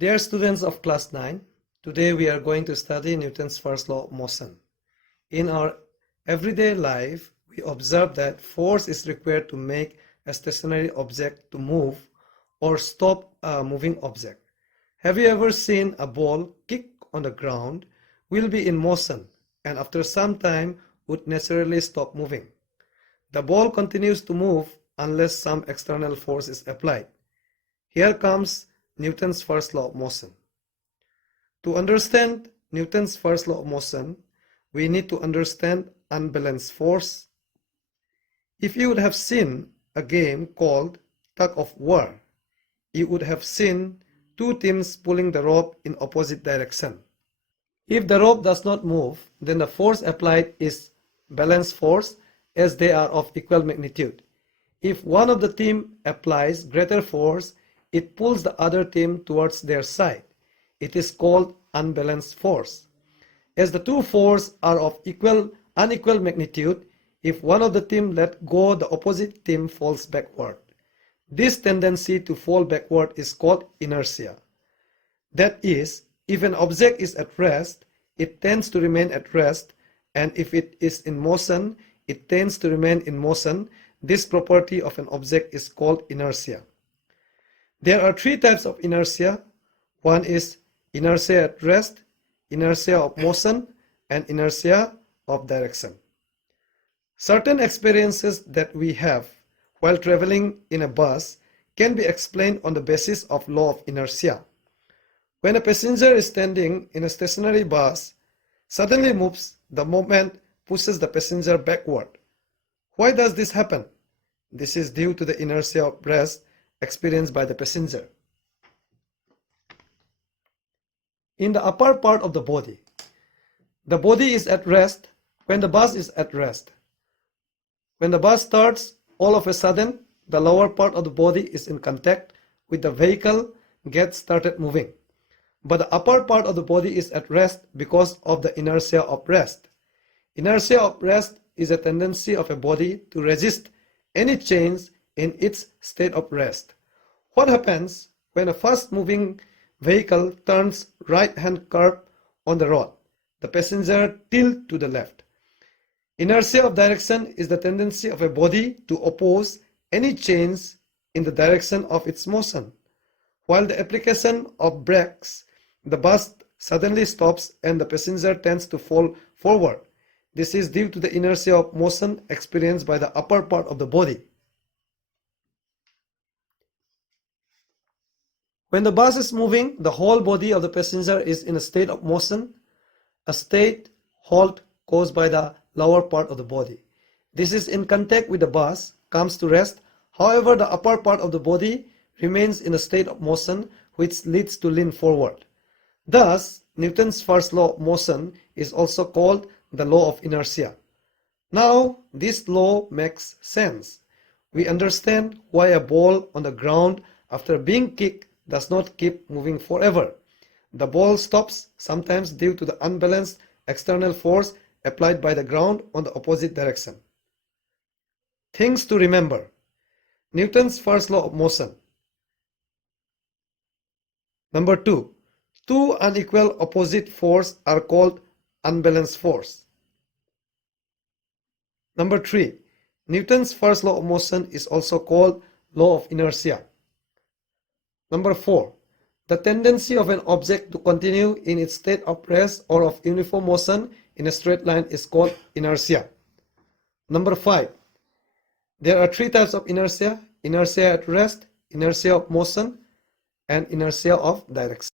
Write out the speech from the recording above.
Dear students of class 9, today we are going to study Newton's first law of motion. In our everyday life, we observe that force is required to make a stationary object to move or stop a moving object. Have you ever seen a ball kick on the ground, will be in motion, and after some time would naturally stop moving? The ball continues to move unless some external force is applied. Here comes Newton's first law of motion. To understand Newton's first law of motion, we need to understand unbalanced force. If you would have seen a game called tug of war, you would have seen two teams pulling the rope in opposite direction. If the rope does not move, then the force applied is balanced force, as they are of equal magnitude. If one of the team applies greater force, it pulls the other team towards their side. It is called unbalanced force. As the two forces are of unequal magnitude, if one of the team let go, the opposite team falls backward. This tendency to fall backward is called inertia. That is, if an object is at rest, it tends to remain at rest, and if it is in motion, it tends to remain in motion. This property of an object is called inertia. There are three types of inertia. One is inertia at rest, inertia of motion, and inertia of direction. Certain experiences that we have while traveling in a bus can be explained on the basis of law of inertia. When a passenger is standing in a stationary bus, suddenly moves, the movement pushes the passenger backward. Why does this happen? This is due to the inertia of rest experienced by the passenger. In the upper part of the body is at rest when the bus is at rest. When the bus starts, all of a sudden, the lower part of the body is in contact with the vehicle, gets started moving. But the upper part of the body is at rest because of the inertia of rest. Inertia of rest is a tendency of a body to resist any change in its state of rest. What happens when a fast-moving vehicle turns right-hand curve on the road? The passenger tilts to the left. Inertia of direction is the tendency of a body to oppose any change in the direction of its motion. While the application of brakes, the bus suddenly stops and the passenger tends to fall forward. This is due to the inertia of motion experienced by the upper part of the body. When the bus is moving, the whole body of the passenger is in a state of motion, a state halt caused by the lower part of the body. This is in contact with the bus, comes to rest. However, the upper part of the body remains in a state of motion, which leads to lean forward. Thus, Newton's first law of motion is also called the law of inertia. Now, this law makes sense. We understand why a ball on the ground after being kicked does not keep moving forever. The ball stops, sometimes due to the unbalanced external force applied by the ground on the opposite direction. Things to remember. Newton's first law of motion. Number 2. Two unequal opposite forces are called unbalanced force. Number 3. Newton's first law of motion is also called law of inertia. Number 4. The tendency of an object to continue in its state of rest or of uniform motion in a straight line is called inertia. Number 5. There are three types of inertia: inertia at rest, inertia of motion, and inertia of direction.